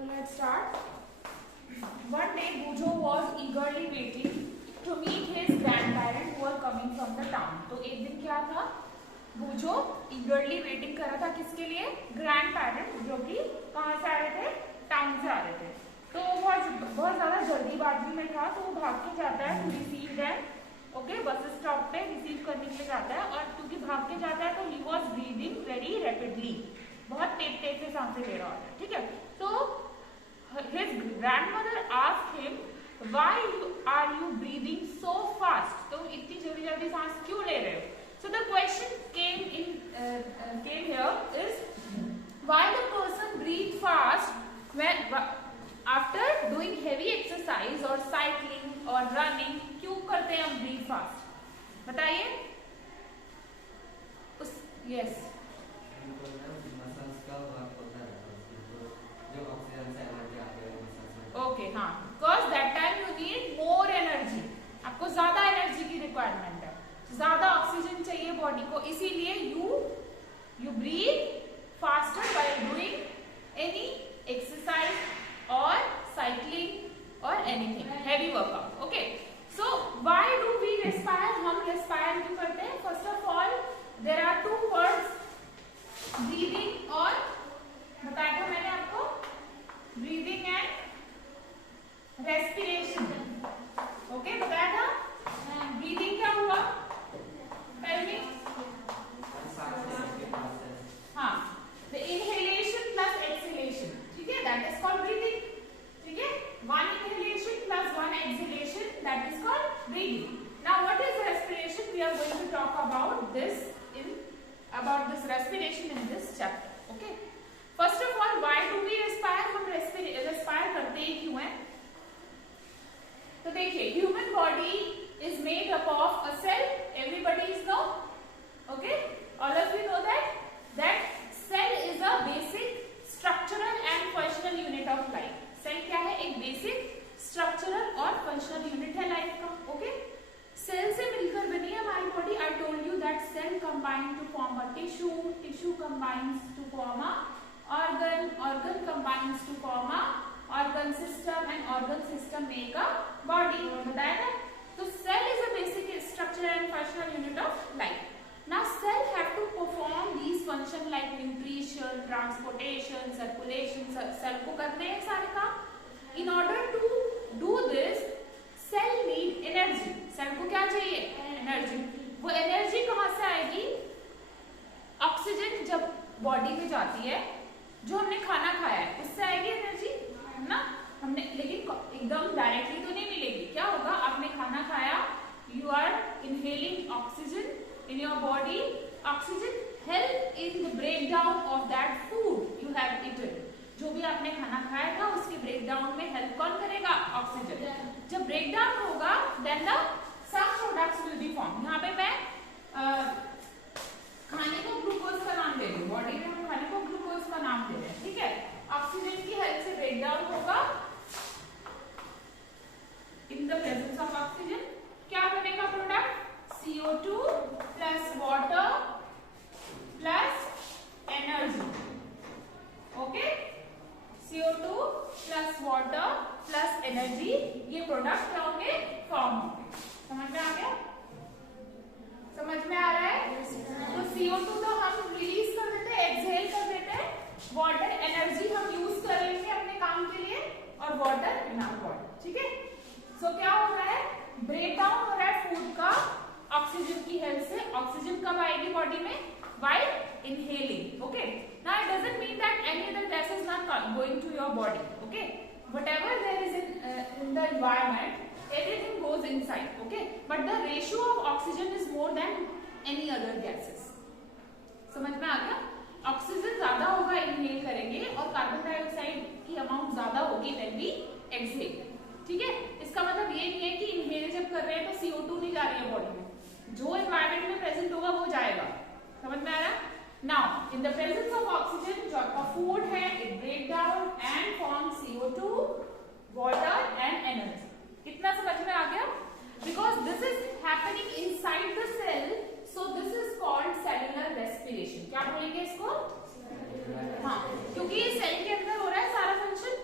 So let's start. One day Bujo was eagerly waiting to meet his grandparents who were coming from the town. तो एक दिन क्या था, बूझो eagerly waiting कर रहा था किसके लिए? ग्रैंडपेरेंट्स जो कि कहाँ से आ रहे थे? टाउन से आ रहे थे. तो बहुत ज़्यादा जल्दीबाजी में था, तो वो भाग के जाता है to receive them. Okay, bus stop पे रिसीव करने के लिए जाता है, और क्योंकि भाग के जाता है तो he was breathing very rapidly. बहुत तेज तेज से सांसें ले रहा होता है. ठीक है, तो his grandmother asked him, why are you breathing so fast? तुम इतनी जल्दी जल्दी सांस क्यों ले रहे हो? So the question came here is, why the person breathe fast when after doing heavy exercise or cycling or running? क्यों करते हैं हम breathe fast? बताइए. Yes. ओके, हाँ, because that time you need more energy. आपको ज्यादा energy की requirement है, ज्यादा ऑक्सीजन चाहिए बॉडी को, इसीलिए you breathe faster by doing any exercise और साइकिलिंग और anything heavy workout. Okay, so why do we respire? हम रेस्पायर क्यों करते हैं? First of all there are two words, breathing और बताया था मैंने आपको, ब्रीदिंग एंड रेस्पिरेशन. ओके, बताया था. ब्रीदिंग क्या हुआ? Tell me. हाँ, द इनहेलेशन प्लस एक्सहेलेशन. ठीक है, दैट इज कॉल्ड ब्रीदिंग. ठीक है, one inhalation plus one exhalation, that is called breathing. Now what is respiration? We are going to talk about this respiration in this chapter. Okay, first of all why do we respire? हम respire करते ही क्यों हैं? तो देखिए, human body is made up of a cell. Everybody is know. Okay, all of you know that cell is a basic structural and functional unit of life. Cell क्या है? एक बेसिक स्ट्रक्चरल और फंक्शनल यूनिट है life का. ओके, सेल से मिलकर बनी है हमारी body. I told you that cell combine to form a tissue, tissue combines to form a organ, organ combines to form a organ system, and organ system make a body. बताया था. तो cell is a basic structure and functional unit of life. Now cell have to perform these function like nutrition, transportation, circulation. cell को करने हैं सारे काम. In order to do this, cell need energy. cell को क्या चाहिए? Energy. वो energy कहाँ से आएगी? ऑक्सीजन जब बॉडी में जाती है, जो हमने खाना खाया है उससे आएगी एनर्जी, है ना? हमने, लेकिन एकदम डायरेक्टली तो नहीं मिलेगी. क्या होगा? आपने खाना खाया, you are inhaling oxygen in your body. Oxygen help in the break down of that food you have eaten. जो भी आपने खाना खाया था उसके ब्रेक डाउन में हेल्प कौन करेगा? ऑक्सीजन. जब ब्रेक डाउन होगा then the some products will be form. यहाँ पे मैं खाने को ग्लूकोज का नाम दे रही हूँ. बॉडी में हम खाने को ग्लूकोज का नाम दे रहे हैं. ठीक है, ऑक्सीजन की हेल्प से ब्रेक डाउन होगा. इन द प्रेजेंस ऑफ ऑक्सीजन क्या बनेगा product? CO2 plus water plus energy. Okay, CO2 plus water plus energy, ये प्रोडक्ट क्या होंगे? फॉर्म होंगे. समझ में आ गया? समझ में आ रहा है? तो CO2 तो हम रिलीज कर देते हैं, एक्सहेल कर देते हैं. वाटर एनर्जी हम यूज कर लेंगे अपने काम के लिए, और वाटर इन आवर बॉडी. ठीक है, सो क्या हो रहा है? ब्रेक डाउन हो रहा है फूड का ऑक्सीजन की हेल्प से. ऑक्सीजन कब आएगी बॉडी में? While inhaling. Okay, now it doesn't mean that any other gas is not going to your body. Okay, whatever there is in the environment, everything goes inside. Okay, but the ratio of oxygen is more than any other gases. समझ में आ गया? Oxygen ज्यादा होगा inhale करेंगे, और carbon dioxide की amount ज्यादा होगी when we exhale. ठीक है, इसका मतलब ये नहीं है कि इनहेल जब कर रहे हैं तो CO2 नहीं जा रही है बॉडी में. जो एनवायरमेंट में प्रेजेंट होगा वो जाएगा. समझ में आ रहा है? Now in the presence of oxygen, जो आपका फूड है, it break down and form CO2, water and energy. कितना समझ में आ गया? Because this is happening inside the cell, so this is called cellular respiration. क्या बोलेंगे इसको? हाँ, क्योंकि ये सेल के अंदर हो रहा है सारा function,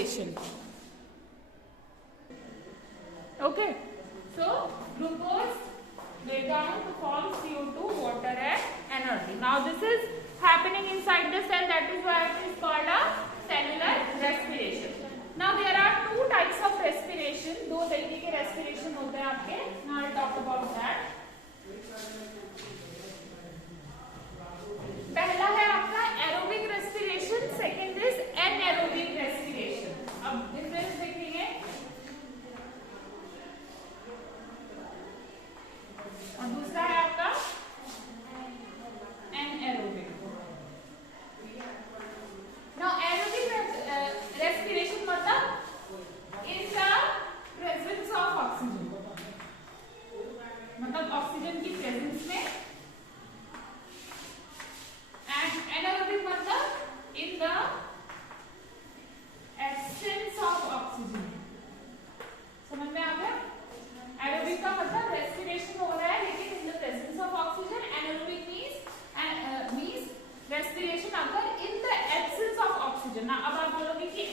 respiration. Okay, so glucose break down to form CO2, water and energy. Now this is happening inside the cell, that is why it is called a cellular respiration. Now there are two types of respiration, दो तरीके के respiration होते हैं आपके. Now I'll talk about that. पहला है आपका aerobic respiration, second is anaerobic respiration. अब difference देखेंगे. और दूसरा है आपका anaerobic. Now aerobic respiration मतलब in the presence of oxygen, मतलब ऑक्सीजन की प्रेजेंस में. And anaerobic मतलब in the absence of oxygen. समझ में आ गया? Aerobic का मतलब respiration हो रहा है लेकिन in the presence of oxygen. Anaerobic means respiration अगर in the absence of oxygen. ना अब आप बोलोगे कि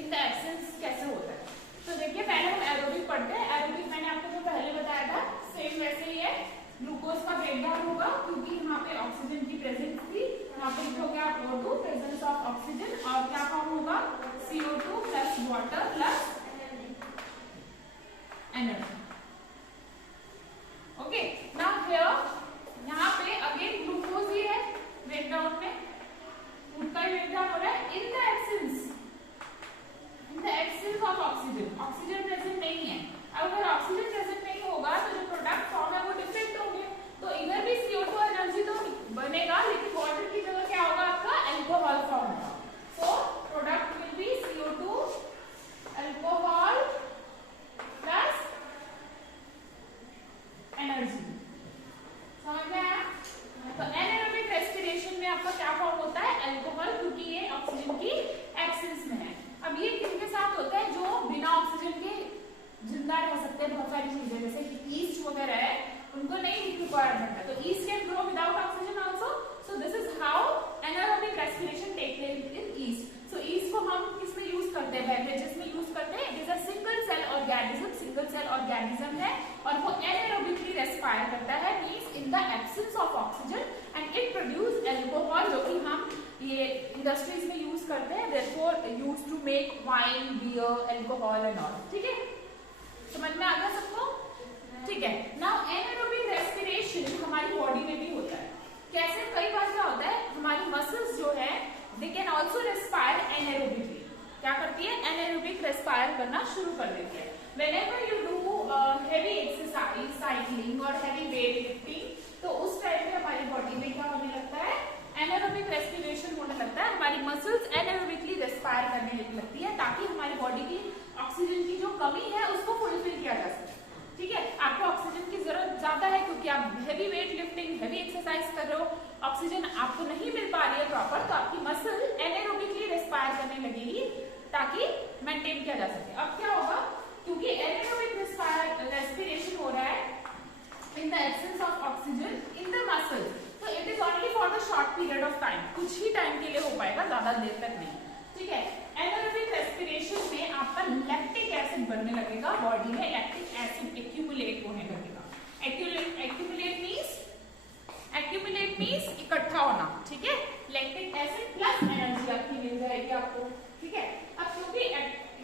in the absence कैसे होता है? तो देखिए पहले हम aerobic पढ़ते हैं. Aerobic मैंने आपको जो पहले बताया था सेम वैसे ही है. ग्लूकोज का ब्रेकडाउन होगा क्योंकि यहाँ पे ऑक्सीजन की प्रेजेंस थी. यहाँ पे हो गया O2 प्रेजेंस ऑफ ऑक्सीजन और क्या फॉर्म होगा CO2 plus water plus energy. Okay, now here यहाँ पे अगेन ग्लूकोज ही है ब्रेकडाउन में. फूड का ब्रेकडाउन हो रहा है in the absence of oxygen. Oxygen present नहीं है. अगर ऑक्सीजन प्रेजेंट नहीं होगा तो जो प्रोडक्ट फॉर्म है वो डिफरेंट होंगे. तो इधर भी CO2 एनर्जी तो बनेगा लेकिन वाटर की जगह क्या होगा आपका अल्कोहल फॉर्म होगा. So product will be CO2 alcohol plus energy. समझ में आया? तो एनारोबिक रेस्पिरेशन में आपका क्या फॉर्म होता है अल्कोहल, क्योंकि ये ऑक्सीजन की एब्सेंस में है. अब ये किनके साथ होता है जो बिना ऑक्सीजन के जिंदा रह सकते हैं. बहुत सारी चीजें जैसे कि ईस्ट वगैरह है उनको नहीं रिक्वायरमेंट है. तो yeast can grow without oxygen also. So this is how anaerobic respiration take place in yeast. So yeast को हम किसमें यूज करते हैं? बेवरेजेस में यूज करते हैं. It is a single cell organism. Single cell organism है और वो एनारोबिकली रेस्पायर करता है means in the absence of oxygen and it produce alcohol जो कि हम ये इंडस्ट्रीज में यूज करते हैं. Therefore used to make wine, beer, alcohol and all. ठीक है, समझ में आ गया सबको? ठीक है. नाउ एनारोबिक रेस्पिरेशन हमारी बॉडी में भी होता है. कैसे? कई बार क्या होता है हमारी मसल्स जो है they can also respire anaerobically. क्या करती है? एनारोबिक रेस्पायर करना शुरू कर देती है. Whenever you do heavy exercise, cycling और हेवी वेट लिफ्टिंग, तो उस टाइम पे हमारी बॉडी में क्या होने लगता है एनारोबिक रेस्पिरेशन होने लगता है. हमारी मसल्स एनारोबिकली रेस्पायर करने लगती है ताकि हमारी बॉडी की ऑक्सीजन की जो कमी है उसको फुलफिल किया जा सके. ठीक है, आपको ऑक्सीजन की जरूरत ज्यादा है क्योंकि आप heavy weight lifting, heavy exercise कर रहे हो. ऑक्सीजन आपको नहीं मिल पा रही है प्रॉपर, तो आपकी मसल एनारोबिकली रेस्पायर करने लगेगी ताकि मेंटेन किया जा सके. अब क्या होगा क्योंकि एनारोबिक रेस्पिरेशन हो रहा है in the absence of oxygen in the muscle, तो it is only for the short period of time. कुछ ही टाइम के लिए हो पाएगा, ज्यादा देर तक नहीं. ठीक है. एनारोबिक रेस्पिरेशन में आपका लैक्टिक एसिड बनने लगेगा बॉडी में. लैक्टिक एसिड एक्यूमुलेट होने लगेगा. एक्यूमुलेट मींस इकट्ठा होना. ठीक है, लैक्टिक एसिड प्लस एनर्जी आपकी मिल जाएगी आपको. ठीक है. अब क्योंकि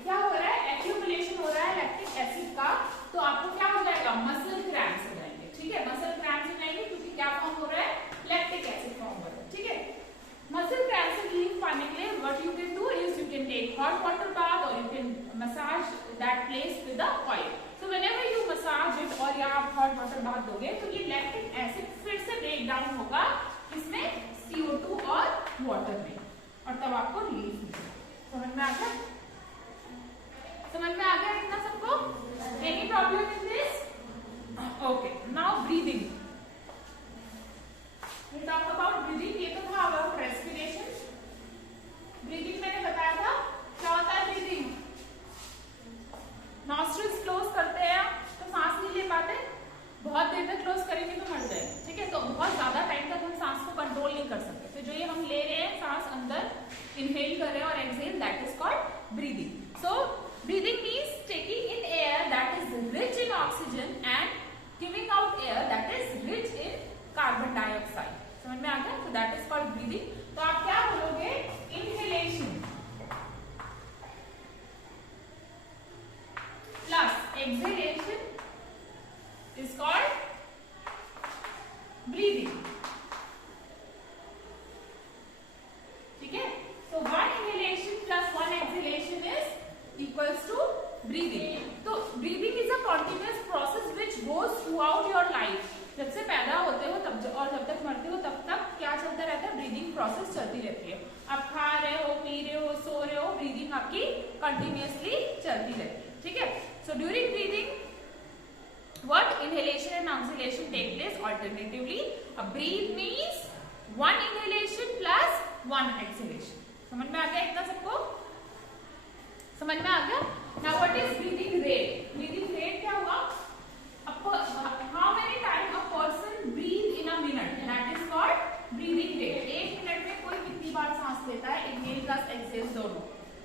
क्या हो रहा है एक्यूमुलेशन हो रहा है लैक्टिक एसिड का, तो आपको क्या हो जाएगा मसल क्रैम्प्स हो जाएंगे. ठीक है, मसल क्रैम्प्स हो जाएंगे क्योंकि क्या फॉर्म हो रहा है लैक्टिक एसिड फॉर्म हो रहा है. ठीक है. मसल क्रैम्प से रिलीफ पाने के लिए what you can do is you can take hot water bath और you can massage that place with the oil. So whenever you massage it और या आप हॉट वाटर बाथ दोगे तो ये लैक्टिक एसिड फिर से ब्रेक डाउन होगा इसमें CO2 और वाटर में और तब आपको रिलीफ मिलेगा. समझ में आ गया? समझ में आ गया इतना सबको? Any problem in this? Okay. Now breathing. We talk about breathing. ये तो था about respiration. Breathing मैंने बताया था क्या होता है breathing. Nostrils close करते हैं तो सांस नहीं ले पाते. बहुत देर तक क्लोज करेंगे तो मर जाएंगे. ठीक है, तो बहुत ज्यादा टाइम तक हम सांस को कंट्रोल नहीं कर सकते. तो जो ये हम ले रहे हैं सांस अंदर इनहेल कर रहे हैं और exhale, that is called breathing. That is called breathing. तो आप क्या बोलोगे? Inhalation plus exhalation is called breathing. ठीक है. So one inhalation plus one exhalation is equals to breathing. तो breathing is a continuous process which goes throughout your life. जब से पैदा होते हो तब और जब तक मरते हो तब तक क्या चलता रहता है? ब्रीदिंग प्रोसेस चलती रहती है. आप खा रहे हो, पी रहे हो, सो रहे हो, ब्रीदिंग आपकी कंटिन्यूअसली चलती रहती है. ठीक है. So during breathing, what inhalation and exhalation take place alternatively. A breathe means one inhalation plus one exhalation. समझ में आ गया इतना सबको? समझ में आ गया? Now what is breathing rate? Breathing rate क्या हुआ? How many times a person breathe in a minute? That is called breathing rate. एक मिनट में कोई कितनी बार सांस लेता है? Inhale plus exhale दोनों.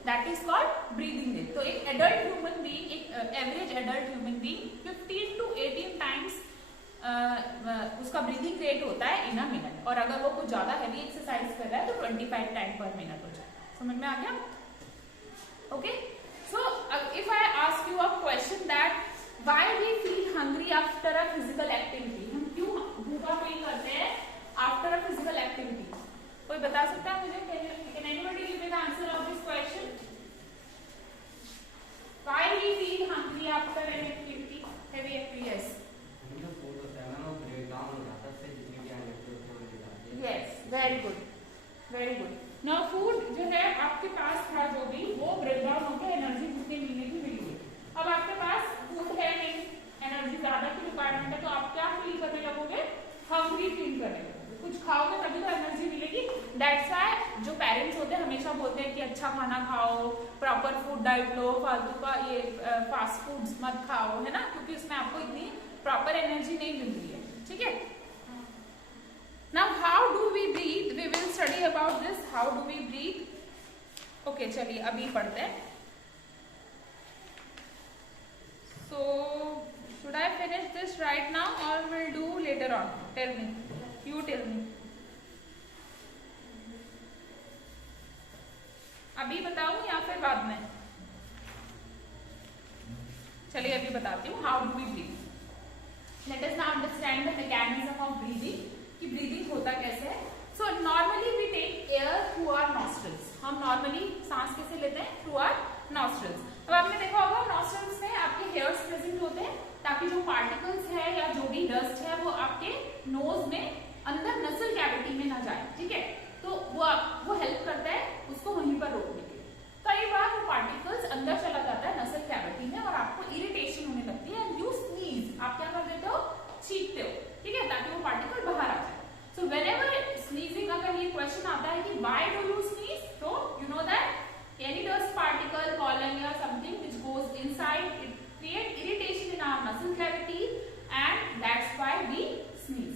That is called breathing rate. तो एक adult human being, एक average adult human being 15 to 18 times उसका ब्रीदिंग रेट होता है इन अ मिनट. और अगर वो कुछ ज्यादा हैवी एक्सरसाइज कर रहा है तो 25 टाइम पर मिनट हो जाएगा. समझ में आ गया? Okay. So if I ask you a question that why we feel hungry after a physical activity, हम क्यों भूखा फील करते हैं आफ्टर अ फिजिकल एक्टिविटी? कोई बता सकता है मुझे? Can anybody give me the answer of this question? Why we feel hungry after an activity, heavy activity? Yes, very good, very good. Now food जो है आपके पास था जो भी वो ब्रेक डाउन होकर एनर्जी जितनी मिलने की मिली. अब आपके पास फूड है नहीं, एनर्जी ज्यादा की रिक्वायरमेंट है, तो आप क्या फील करने लगोगे? हंग्री फील करने लगोगे. कुछ खाओगे तभी तो एनर्जी मिलेगी. दैट्स व्हाई जो पेरेंट्स होते हैं हमेशा बोलते हैं कि अच्छा खाना खाओ, प्रॉपर फूड डाइट लो, फालतू का ये फास्ट फूड्स मत खाओ, है ना, क्योंकि उसमें आपको इतनी प्रॉपर एनर्जी नहीं मिल रही है. ठीक है. Now how do we breathe? We will study about this. How do we breathe? Okay, चलिए अभी पढ़ते हैं. So should I finish this right now or will do later on? Tell me. You tell me. अभी बताऊं या फिर बाद में? चलिए अभी बताती हूँ. How do we breathe? Let us now understand the mechanism of breathing. कि ब्रीदिंग होता कैसे है. So normally we take air through our nostrils. हम नॉर्मली सांस कैसे लेते हैं? Through our nostrils. अब आपने देखा होगा नॉस्ट्रल्स में आपके हेयर्स प्रेजेंट होते हैं ताकि जो पार्टिकल्स है या जो भी डस्ट है वो आपके नोज में अंदर नसल कैविटी में ना जाए. ठीक है. तो वो हेल्प करता है उसको वहीं पर रोकने के लिए. कई बार वो पार्टिकल्स अंदर चला जाता है नसल कैविटी में और आपको इरिटेशन होने लगती है एंड यू स्नीज. आप क्या कर देते हो? छींकते हो. ठीक है, ताकि वो पार्टिकल बाहर आ जाए. सो व्हेनेवर स्नीजिंग, अगर ये क्वेश्चन आता है कि व्हाई डू यू स्नीज, तो you know that any dust particle, pollen या something which goes inside, it create irritation in our muscle cavity and that's why we sneeze.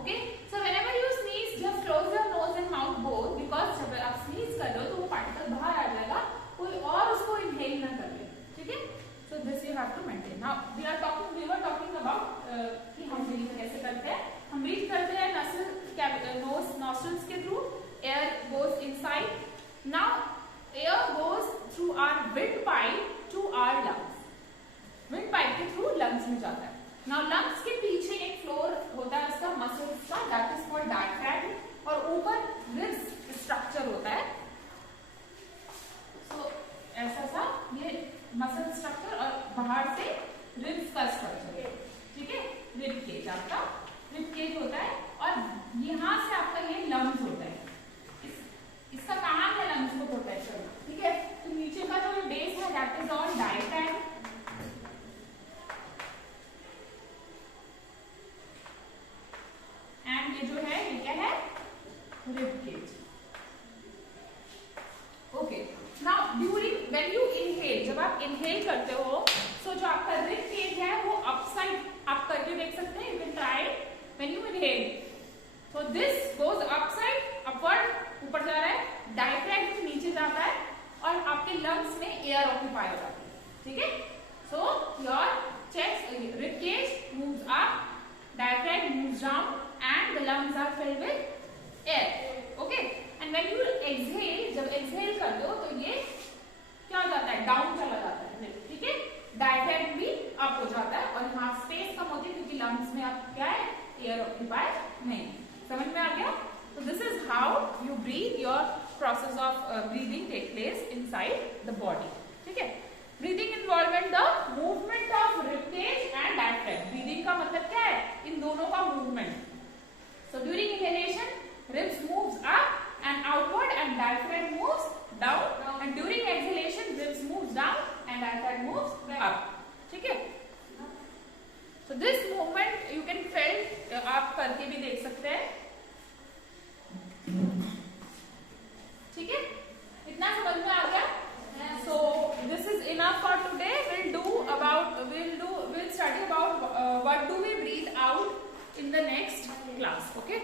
Okay. So whenever you sneeze just close your nose and mouth both, because जब आप sneeze कर रहे हो तो वो particle बाहर आ जाएगा, कोई और उसको इनहेल ना कर ले. ठीक है. So this you have to maintain. Now we were talking about कि हम ब्रीथ कैसे करते हैं. हम ब्रीथ करते हैं नोस्ट्रल्स के थ्रू. Air goes inside. Now air goes through our wind pipe to our lungs. Wind pipe के थ्रू लंग्स में जाता है. नाउ लंग्स के पीछे एक फ्लोर होता है उसका मसल्स का, दैट इज कॉल्ड डायफ्रैगम, और ऊपर रिब्स स्ट्रक्चर होता है. सो ऐसा सा ये मसल स्ट्रक्चर और बाहर से रिब्स का स्ट्रक्चर. ठीक है. रिब केज आपका रिब केज होता है और यहाँ से आपका ये लंग्स होता है. इसका काम है लंग्स को प्रोटेक्ट करना. ठीक है. तो नीचे का जो बेस है that is all diaphragm. And ये जो है ये क्या है? Rib cage. Okay. Now during when you inhale, जब आप इनहेल करते हो सो जो आपका रिब केज है वो अपसाइड आप करके देख सकते हैं. You can try when you inhale. So this goes upside upward, ऊपर जा रहा है. डायफ्रैगम नीचे जाता है और आपके लंग्स में एयर ऑक्यूपाई हो जाती है. ठीक है. So your chest rib cage moves up, diaphragm moves down and the lungs are filled with process of breathing take place inside the body. ठीक है. Breathing involvement the movement of ribcage and diaphragm. Breathing का मतलब क्या है? इन दोनों का movement. So during inhalation, ribs moves up and outward and diaphragm moves down. And during exhalation, ribs moves down and diaphragm moves up. ठीक है. So this movement you can feel, आप करके भी देख सकते हैं. ठीक है, इतना समझ में आ गया. So this is enough for today. We'll study about what do we breathe out in the next class. Okay.